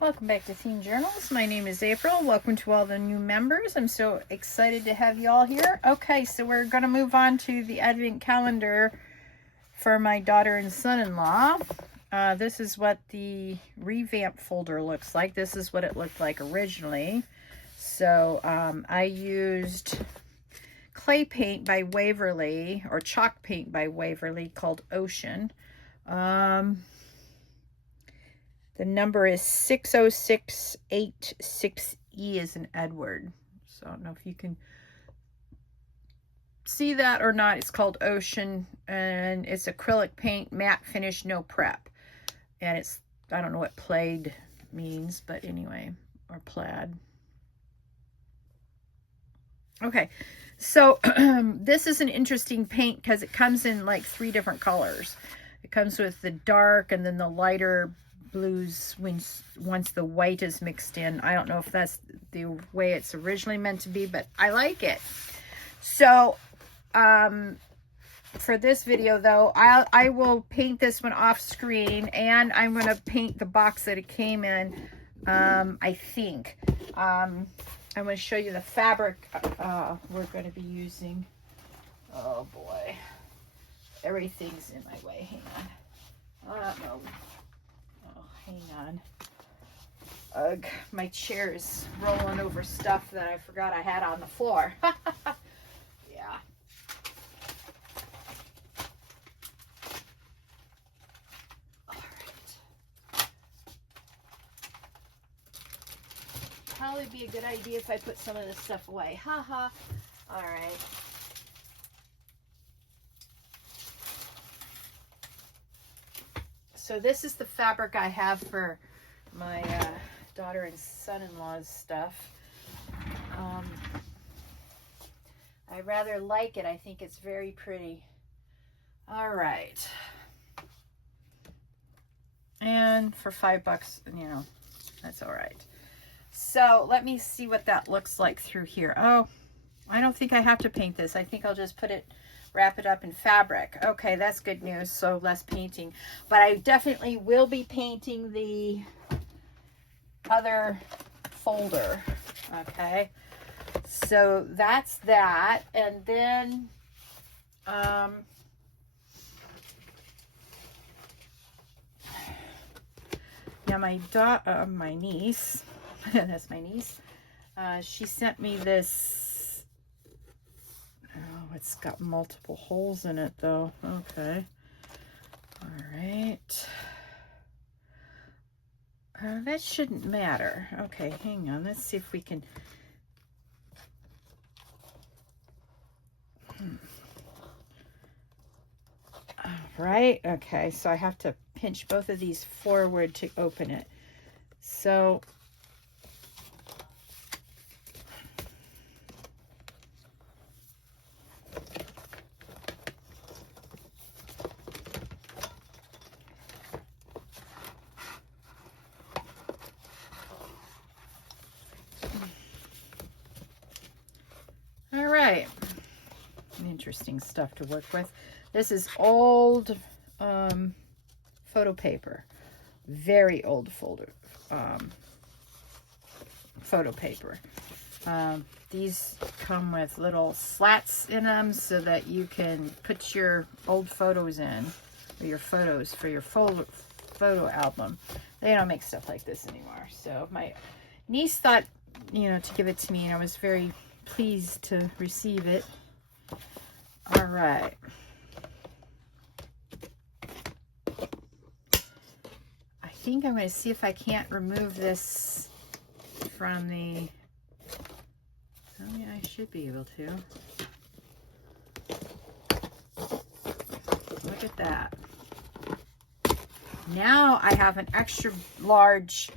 Welcome back to Themed Journals. My name is April. Welcome to all the new members. I'm so excited to have you all here. Okay, so we're going to move on to the Advent calendar for my daughter and son-in-law. This is what the revamp folder looks like. This is what it looked like originally. So I used clay paint by Waverly, or chalk paint by Waverly, called Ocean. The number is 60686E as in Edward. So I don't know if you can see that or not. It's called Ocean, and it's acrylic paint, matte finish, no prep. And it's, I don't know what plaid means, but anyway, or plaid. Okay, so this is an interesting paint because it comes in like 3 different colors. It comes with the dark and then the lighter blues once the white is mixed in. I don't know if that's the way it's originally meant to be, but I like it. So for this video though, I will paint this one off screen, and I'm going to paint the box that it came in. I think I'm going to show you the fabric we're going to be using. Oh boy, everything's in my way. Hang on. No. Oh, hang on. Ugh, my chair is rolling over stuff that I forgot I had on the floor. Yeah. All right. Probably be a good idea if I put some of this stuff away. Haha. All right. So this is the fabric I have for my daughter and son-in-law's stuff. I rather like it. I think it's very pretty. All right. And for $5, you know, that's all right. So let me see what that looks like through here. Oh, I don't think I have to paint this. I think I'll just wrap it up in fabric. Okay, that's good news. So less painting. But I definitely will be painting the other folder. Okay. So that's that. And then now my niece, that's my niece, she sent me this. Oh, it's got multiple holes in it though. Okay. All right. That shouldn't matter. Okay, hang on. Let's see if we can. All right. Okay, so I have to pinch both of these forward to open it. So all right. Interesting stuff to work with. This is old photo paper. Very old photo paper. These come with little slats in them so that you can put your old photos in, or your photos for your photo album. They don't make stuff like this anymore. So my niece thought, you know, to give it to me, and I was very pleased to receive it. All right. I think I'm going to see if I can't remove this from the... I mean, I should be able to. Look at that. Now I have an extra large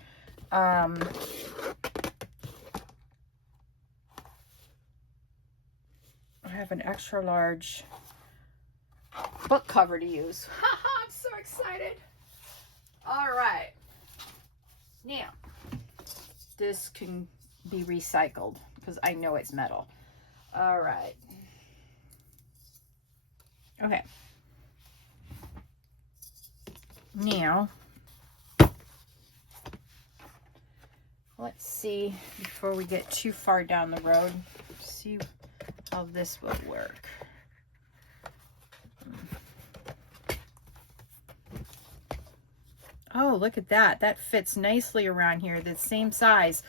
book cover to use. I'm so excited. All right. Now, this can be recycled because I know it's metal. All right. Okay. Now, let's see, before we get too far down the road, see how this will work. Oh, look at that. That fits nicely around here, the same size.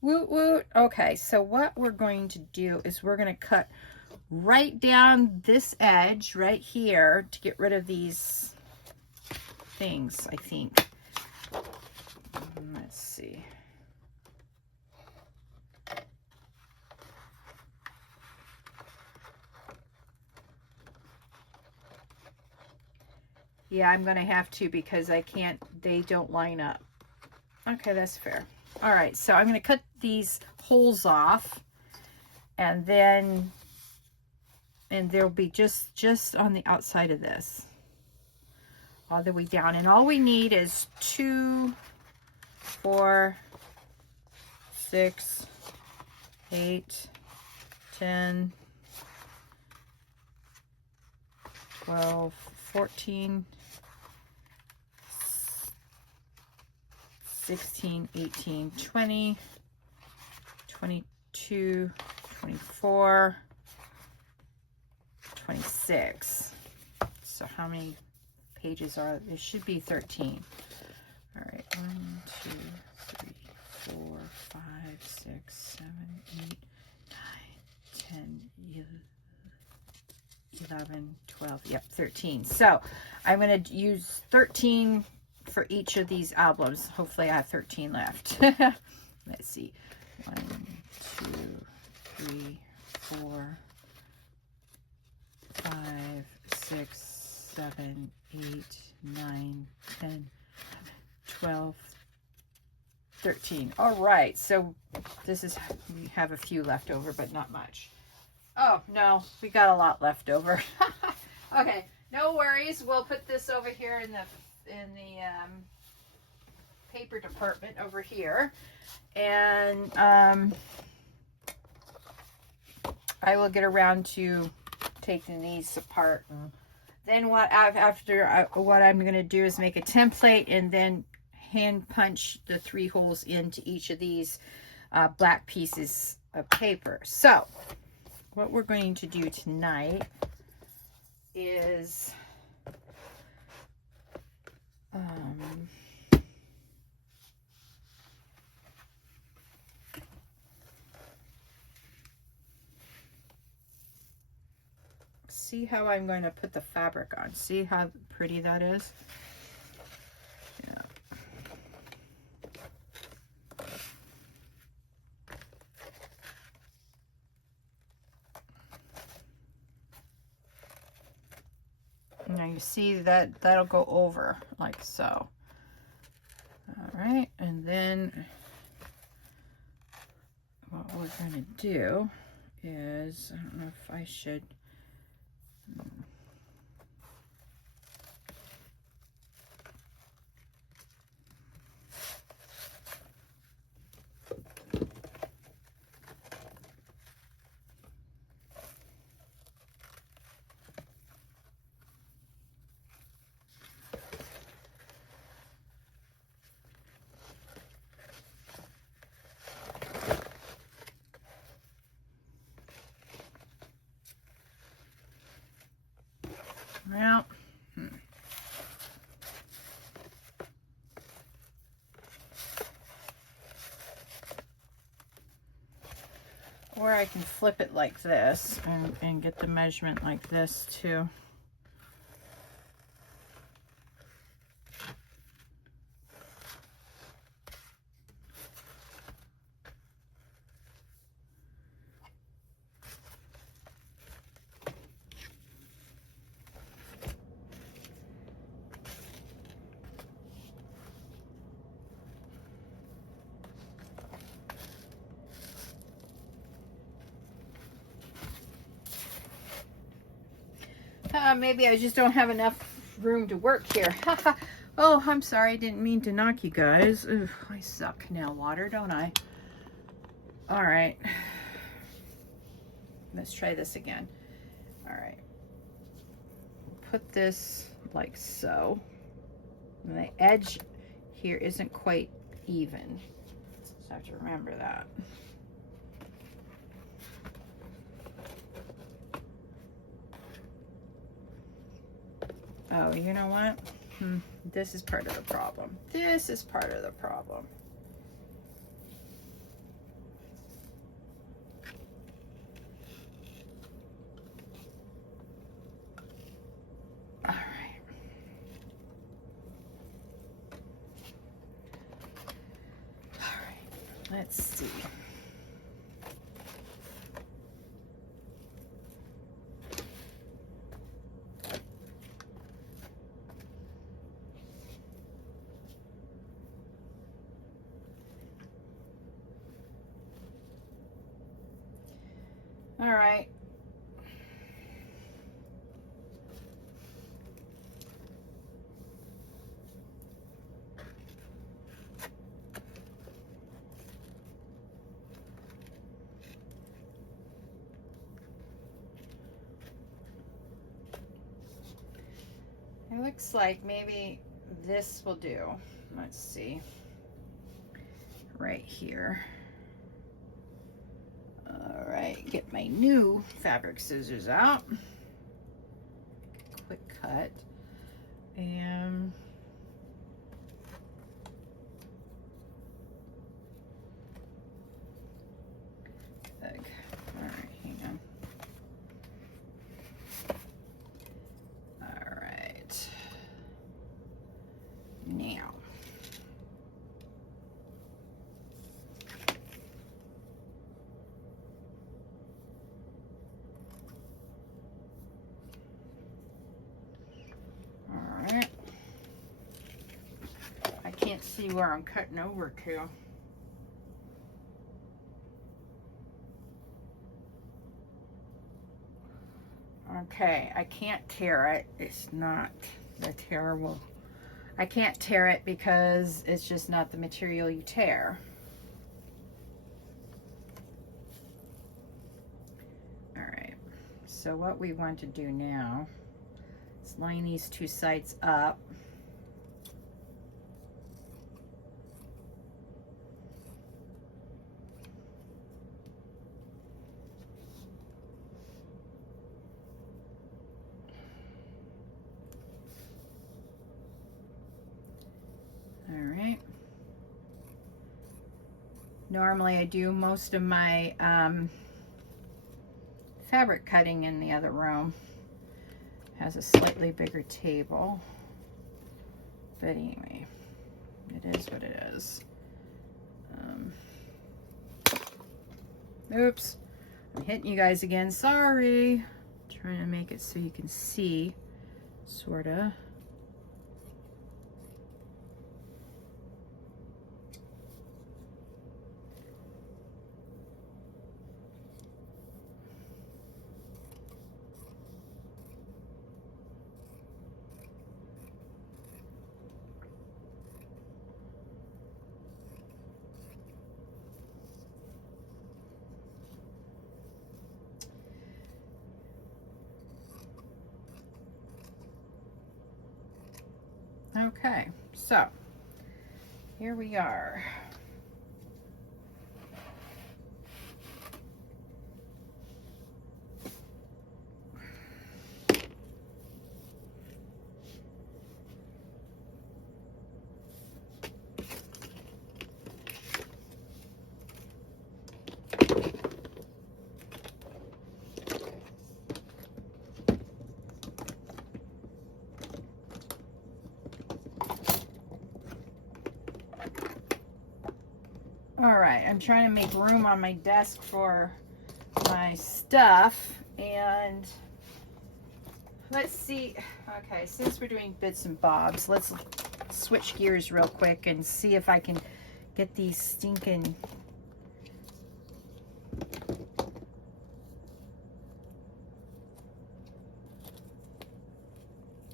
Woot woot. Okay, so what we're going to do is we're going to cut right down this edge right here to get rid of these things, I think. Let's see. Yeah, I'm going to have to because I can't, they don't line up. Okay, that's fair. All right, so I'm going to cut these holes off, and then, and they'll be just on the outside of this, all the way down. And all we need is 2, 4, 6, 8, 10, 12, 14, 16, 18, 20, 22, 24, 26. So how many pages are there? Should be 13. All right, 1, 2, 3, 4, 5, 6, 7, 8, 9, 10, 11, 12, yep, 13. So I'm going to use 13 for each of these albums. Hopefully I have 13 left. Let's see. 1, 2, 3, 4, 5, 6, 7, 8, 9, 10, 12, 13. All right, so this is, we have a few left over, but not much. Oh, no, we got a lot left over. Okay, no worries. We'll put this over here in the paper department over here. And I will get around to taking these apart. And then what I'm going to do is make a template and then hand punch the 3 holes into each of these black pieces of paper. So what we're going to do tonight is see how I'm going to put the fabric on. See how pretty that is? Yeah. Now you see that that'll go over like so. All right, and then what we're going to do is, I don't know if I should, well, or I can flip it like this and get the measurement like this too. Maybe I just don't have enough room to work here. Oh, I'm sorry. I didn't mean to knock you guys. Ugh, I suck nail water, don't I? All right. Let's try this again. All right. Put this like so. And the edge here isn't quite even. So have to remember that. Oh, you know what? This is part of the problem. This is part of the problem. All right. All right. Let's see. All right. It looks like maybe this will do. Let's see. Right here. All right, get my new fabric scissors out. Quick cut. And all right, hang on. All right. Now. All right. I can't see where I'm cutting over to. Okay, I can't tear it. It's not the terrible. I can't tear it because it's just not the material you tear. All right, so what we want to do now is line these two sides up. All right. Normally I do most of my fabric cutting in the other room. Has a slightly bigger table. But anyway, it is what it is. Oops. I'm hitting you guys again. Sorry. Trying to make it so you can see, sorta. Okay, so here we are. All right, I'm trying to make room on my desk for my stuff, and let's see. Okay, since we're doing bits and bobs, let's switch gears real quick and see if I can get these stinking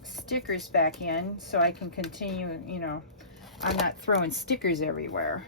stickers back in so I can continue, you know, I'm not throwing stickers everywhere.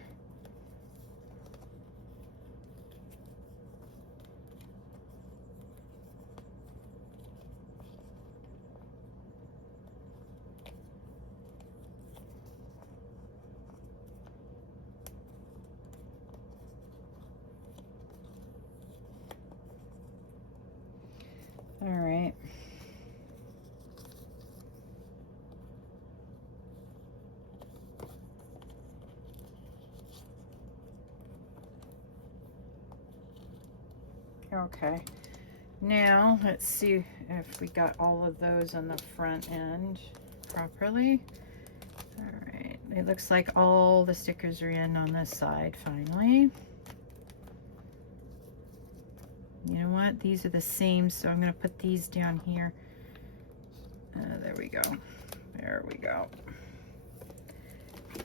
Okay. Now, let's see if we got all of those on the front end properly. All right. It looks like all the stickers are in on this side, finally. You know what? These are the same, so I'm going to put these down here. There we go. There we go.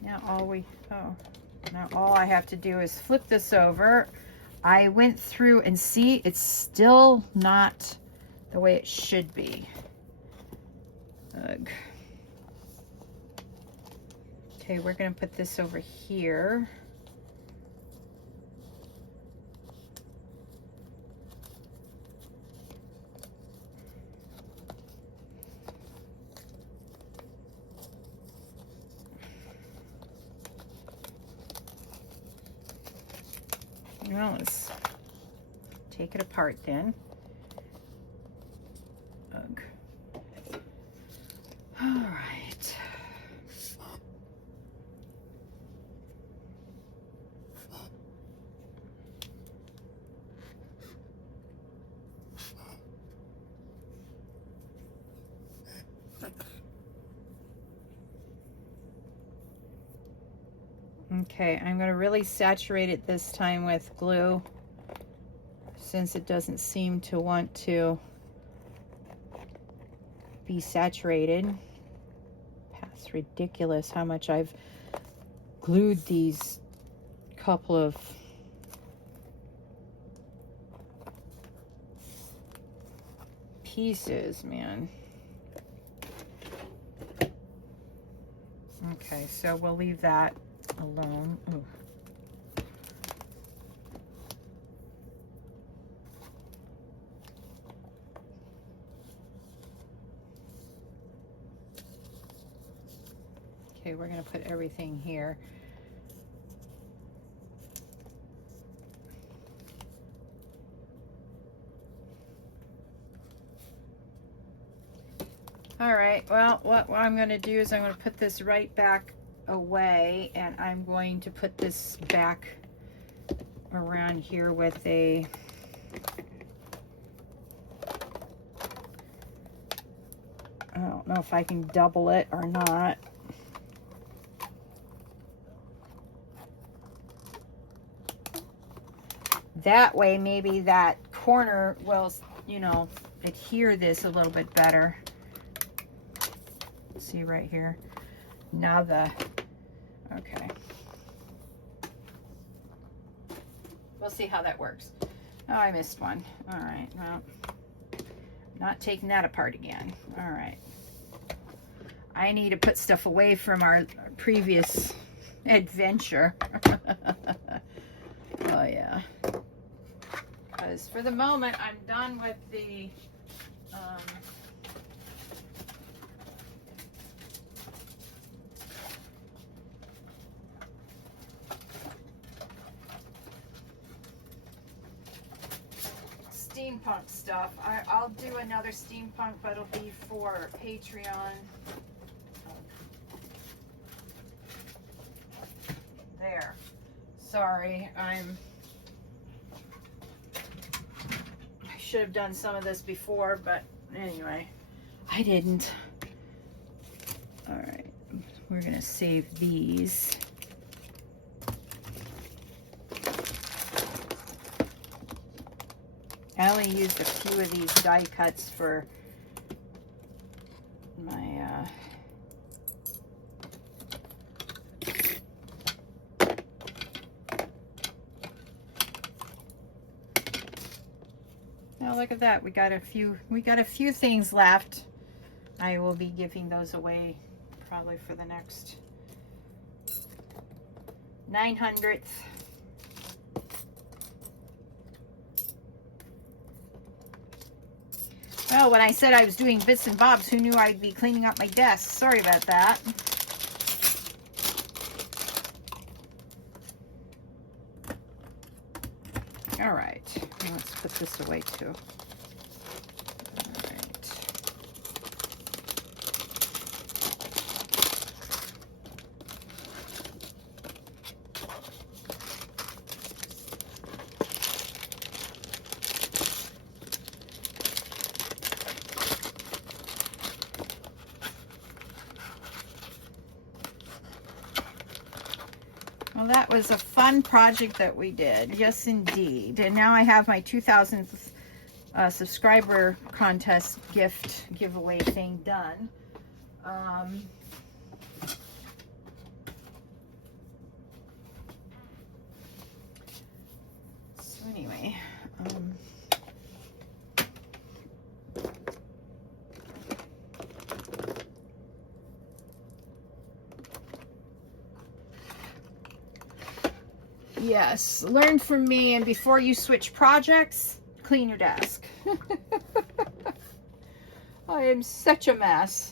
Now all I have to do is flip this over. I went through and see it's still not the way it should be. Ugh. Okay, we're going to put this over here. Well, let's take it apart then. Ugh. All right. Okay, I'm going to really saturate it this time with glue, since it doesn't seem to want to be saturated. That's ridiculous how much I've glued these couple of pieces, man. Okay, so we'll leave that alone. Ooh. Okay, we're going to put everything here. All right, well, what I'm going to do is I'm going to put this right back away, and I'm going to put this back around here with a I don't know if I can double it or not. That way maybe that corner will, you know, adhere this a little bit better. See right here. Now okay. We'll see how that works. Oh, I missed one. All right, well, not taking that apart again. All right. I need to put stuff away from our previous adventure. Oh, yeah. Because for the moment, I'm done with the steampunk stuff. I'll do another steampunk, but it'll be for Patreon. There. Sorry, I should have done some of this before, but anyway, I didn't. All right, we're gonna save these. I only used a few of these die cuts for my oh, look at that. We got a few things left. I will be giving those away probably for the next 900th. Well, when I said I was doing bits and bobs, who knew I'd be cleaning up my desk? Sorry about that. All right, let's put this away too. All right. Well, that was a fun project that we did. Yes, indeed. And now I have my 2,000th subscriber contest giveaway thing done. So anyway, yes, learn from me, and before you switch projects, clean your desk. I am such a mess.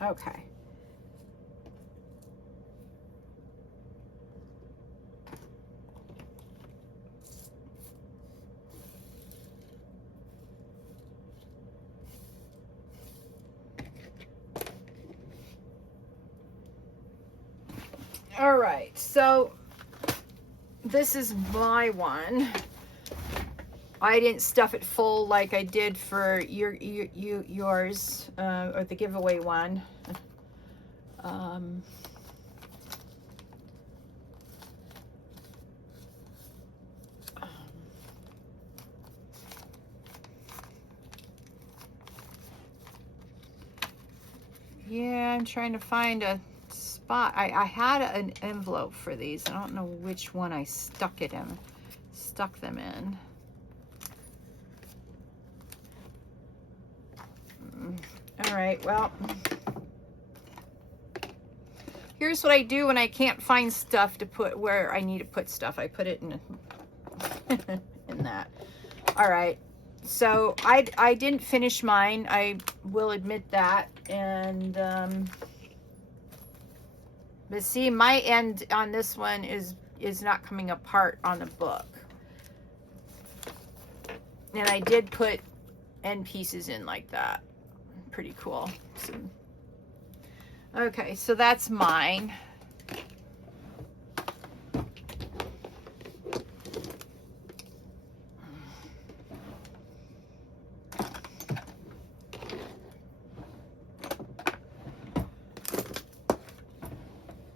Okay. All right, so this is my one. I didn't stuff it full like I did for yours, or the giveaway one. Yeah, I'm trying to find a spot. I had an envelope for these. I don't know which one I stuck them in. All right, well, here's what I do when I can't find stuff to put where I need to put stuff. I put it in in that. All right, so I didn't finish mine. I will admit that. And but see, my end on this one is not coming apart on the book. And I did put end pieces in like that. Pretty cool. So, okay, so that's mine.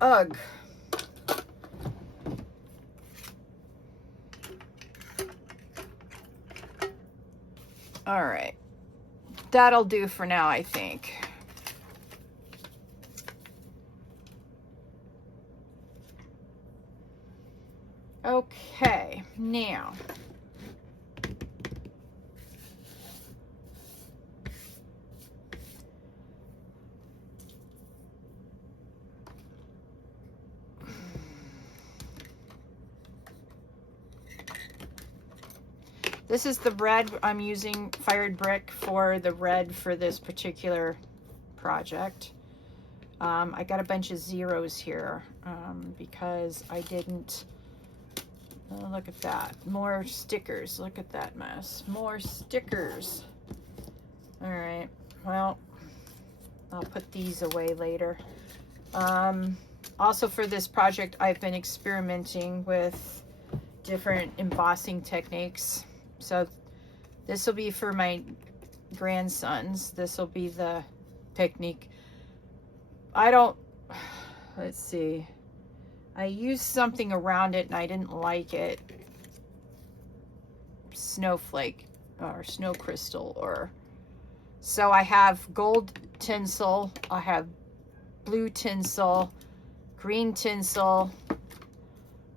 Ugh. All right. That'll do for now, I think. Okay, now. This is the red. I'm using fired brick for the red for this particular project. I got a bunch of zeros here because I didn't. Oh, look at that. More stickers. Look at that mess. More stickers. All right. Well, I'll put these away later. Also for this project, I've been experimenting with different embossing techniques. So this will be for my grandsons. This will be the technique. Let's see. I used something around it and I didn't like it. Snowflake or snow crystal or. So I have gold tinsel. I have blue tinsel, green tinsel,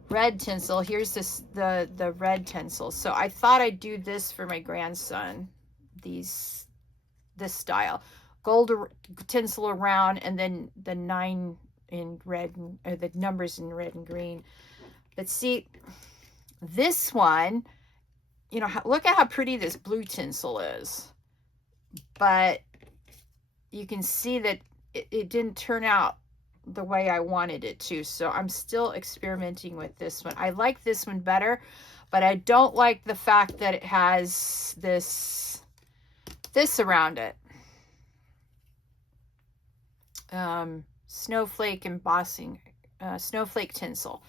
red tinsel. Here's the red tinsel. So I thought I'd do this for my grandson. This style. Gold tinsel around, and then the 9 in red, or the numbers in red and green. But see, this one, you know, look at how pretty this blue tinsel is. But you can see that it didn't turn out the way I wanted it to. So I'm still experimenting with this one. I like this one better, but I don't like the fact that it has this around it. Snowflake embossing, snowflake tinsel.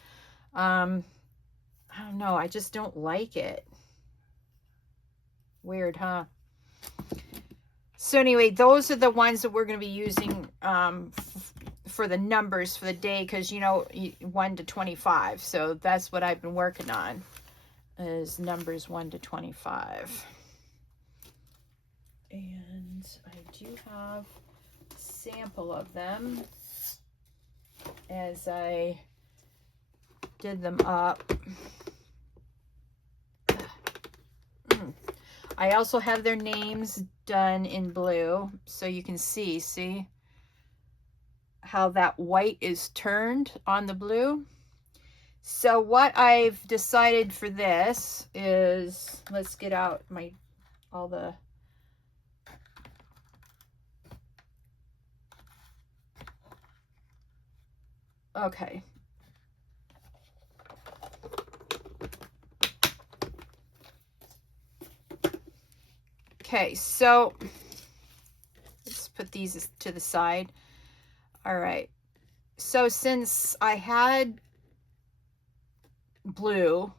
I don't know. I just don't like it. Weird, huh? So anyway, those are the ones that we're going to be using for the numbers for the day, because, you know, 1 to 25. So that's what I've been working on, is numbers 1 to 25. And I do have a sample of them as I did them up. I also have their names done in blue, so you can see how that white is turned on the blue. So what I've decided for this is, let's get out all the okay. Okay, so let's put these to the side. All right. So since I had blue,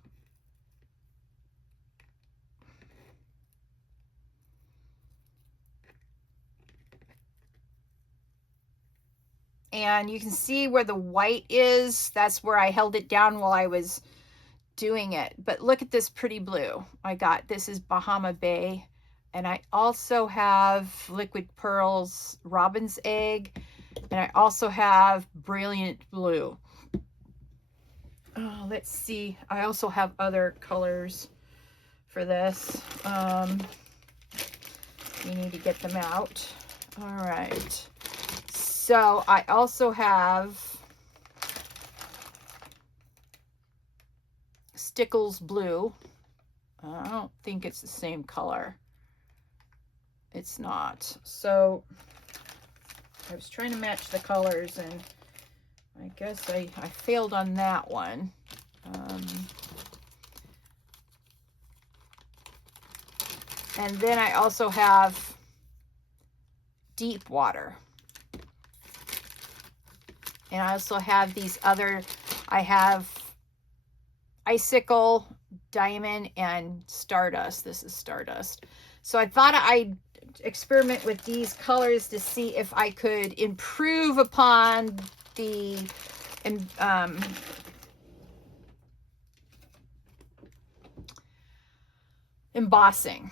and you can see where the white is, that's where I held it down while I was doing it. But look at this pretty blue I got. This is Bahama Bay. And I also have Liquid Pearls Robin's Egg. And I also have Brilliant Blue. Oh, let's see. I also have other colors for this. You need to get them out. All right. So I also have Stickles Blue. I don't think it's the same color. It's not. So I was trying to match the colors, and I guess I failed on that one. And then I also have Deep Water. And I also have these other, I have Icicle, Diamond, and Stardust. This is Stardust. So I thought I'd experiment with these colors to see if I could improve upon the embossing,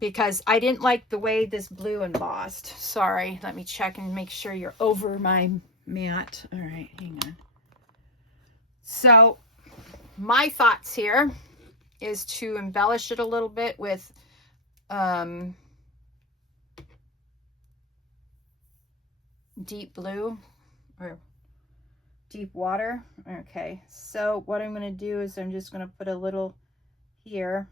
because I didn't like the way this blue embossed. Sorry, let me check and make sure you're over my mat. All right, hang on. So my thoughts here is to embellish it a little bit with deep blue or deep water. Okay, so what I'm going to do is I'm just going to put a little here.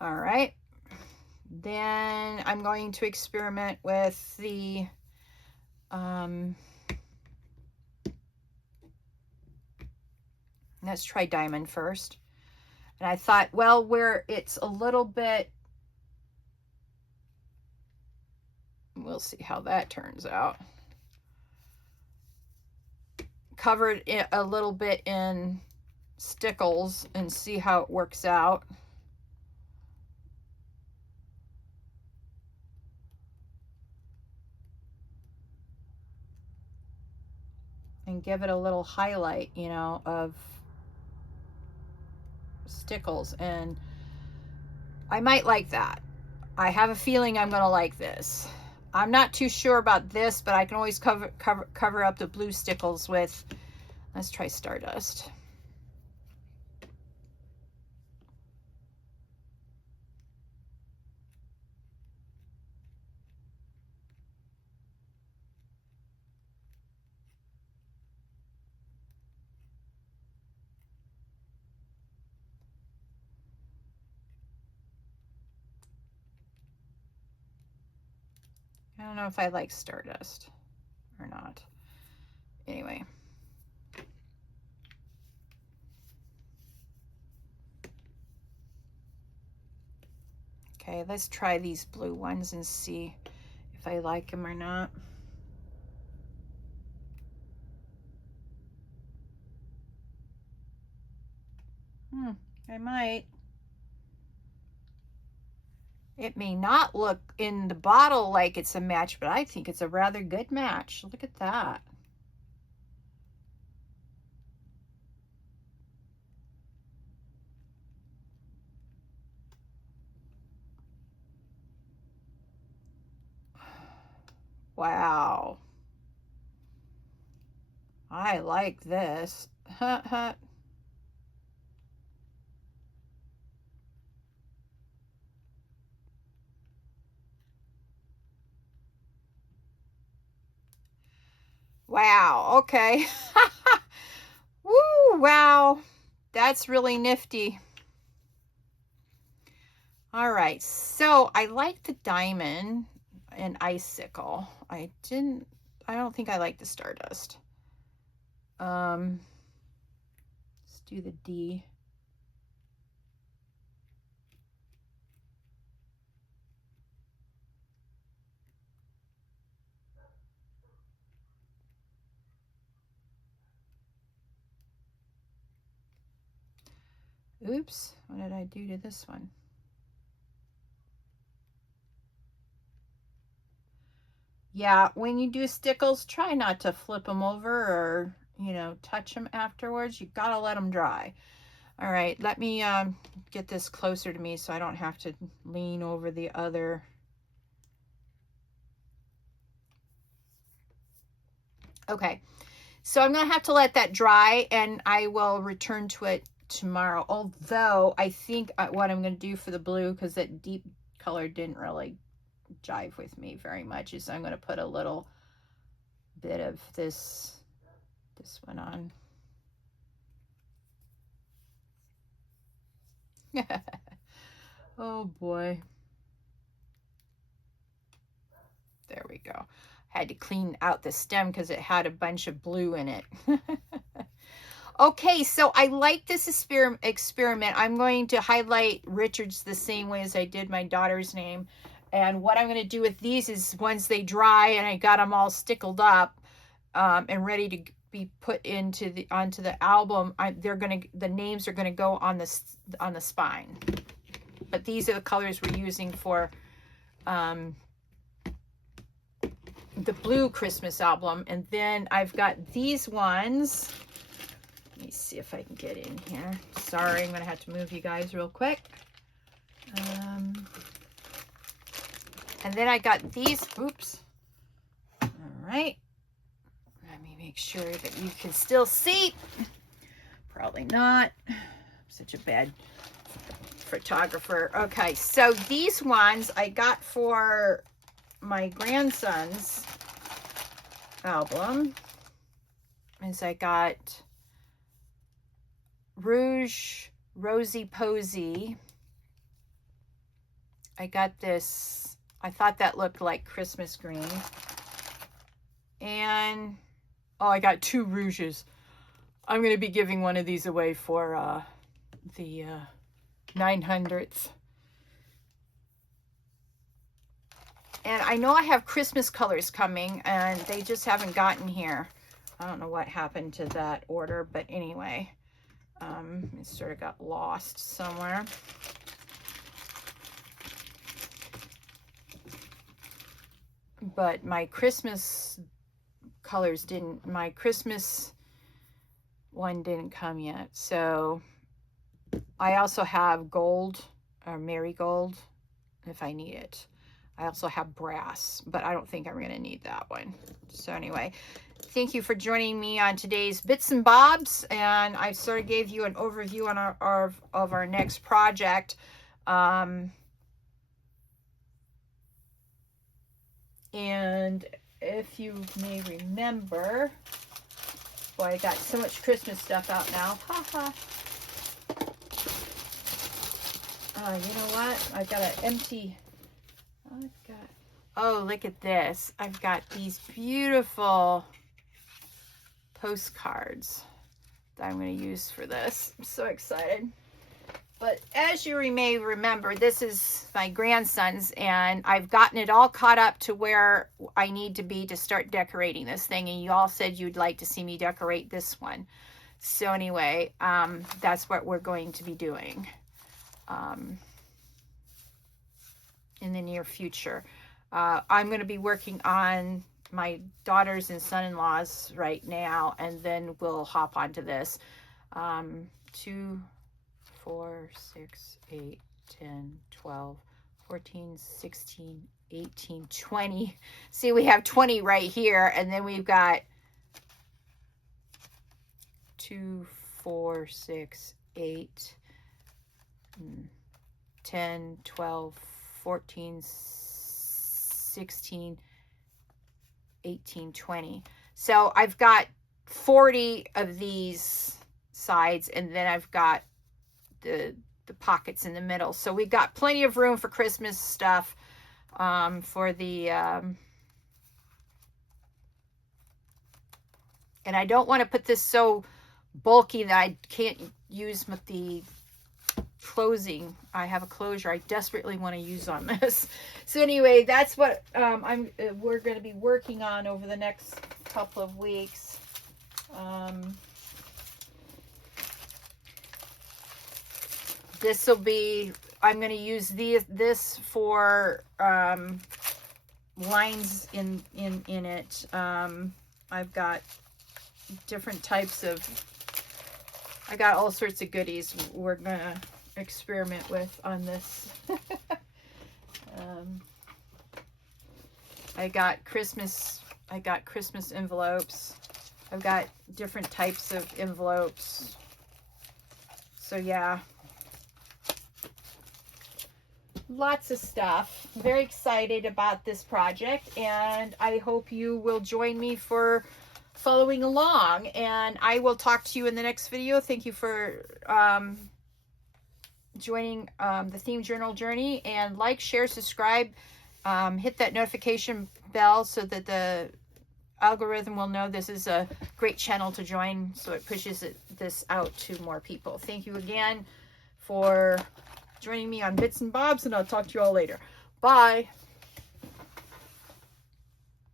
All right, then I'm going to experiment with the let's try Diamond first. And I thought, well, where it's a little bit, we'll see how that turns out. Covered it a little bit in Stickles and see how it works out. And give it a little highlight, you know, of Stickles. And I might like that. I have a feeling I'm going to like this. I'm not too sure about this, but I can always cover up the blue Stickles with, let's try Stardust. I don't know if I like Stardust or not. Anyway. Okay, let's try these blue ones and see if I like them or not. I might. It may not look in the bottle like it's a match, but I think it's a rather good match. Look at that. Wow. I like this. Wow, okay. Woo, wow. That's really nifty. All right, so I like the diamond and icicle. I don't think I like the Stardust. Let's do the D. Oops, what did I do to this one? Yeah, when you do stickles, try not to flip them over or, you know, touch them afterwards. You gotta let them dry. All right, let me get this closer to me so I don't have to lean over the other. Okay, so I'm gonna have to let that dry and I will return to it tomorrow. Although I think what I'm gonna do for the blue, because that deep color didn't really jive with me very much, is I'm gonna put a little bit of this one on. Oh boy. There we go. Had to clean out the stem because it had a bunch of blue in it. Okay, so I like this experiment. I'm going to highlight Richard's the same way as I did my daughter's name. And what I'm going to do with these is once they dry and I got them all stickled up and ready to be put onto the album, the names are going to go on the spine. But these are the colors we're using for the blue Christmas album. And then I've got these ones. Let me see if I can get in here. Sorry, I'm going to have to move you guys real quick. And then I got these. Oops. All right. Let me make sure that you can still see. Probably not. I'm such a bad photographer. Okay, so these ones I got for my grandson's album. Is I got Rouge Rosy Posy. I got this. I thought that looked like Christmas green. And oh, I got two rouges. I'm going to be giving one of these away for the 900th. And I know I have Christmas colors coming and they just haven't gotten here. I don't know what happened to that order, but anyway, it sort of got lost somewhere. But my Christmas colors my Christmas one didn't come yet. So I also have gold or marigold if I need it. I also have brass, but I don't think I'm going to need that one. So anyway, thank you for joining me on today's Bits and Bobs, and I sort of gave you an overview on of our next project. And if you may remember, boy, I got so much Christmas stuff out now. Haha. You know what? I've got an empty. Oh, look at this. I've got these beautiful postcards that I'm going to use for this. I'm so excited. But as you may remember, this is my grandson's, and I've gotten it all caught up to where I need to be to start decorating this thing. And you all said you'd like to see me decorate this one. So anyway, that's what we're going to be doing in the near future. I'm going to be working on my daughters and son-in-laws right now, and then we'll hop onto this. 2, 4, 6, 8, 10, 12, 14, 16, 18, 20. See, we have 20 right here, and then we've got 2, 4, 6, 8, 10, 12, 14, 16, 18, 20. So I've got 40 of these sides, and then I've got the pockets in the middle. So we've got plenty of room for Christmas stuff for the and I don't want to put this so bulky that I can't use the closing. I have a closure I desperately want to use on this. So anyway, that's what we're going to be working on over the next couple of weeks. This will be, I'm going to use this for lines in it. I've got different types of, I got all sorts of goodies we're going to experiment with on this. I got Christmas envelopes. I've got different types of envelopes. So yeah, lots of stuff. Very excited about this project, and I hope you will join me for following along, and I will talk to you in the next video. Thank you for joining the Theme Journal journey, and like, share, subscribe, hit that notification bell so that the algorithm will know this is a great channel to join, so it pushes this out to more people. Thank you again for joining me on Bits and Bobs, and I'll talk to you all later. Bye.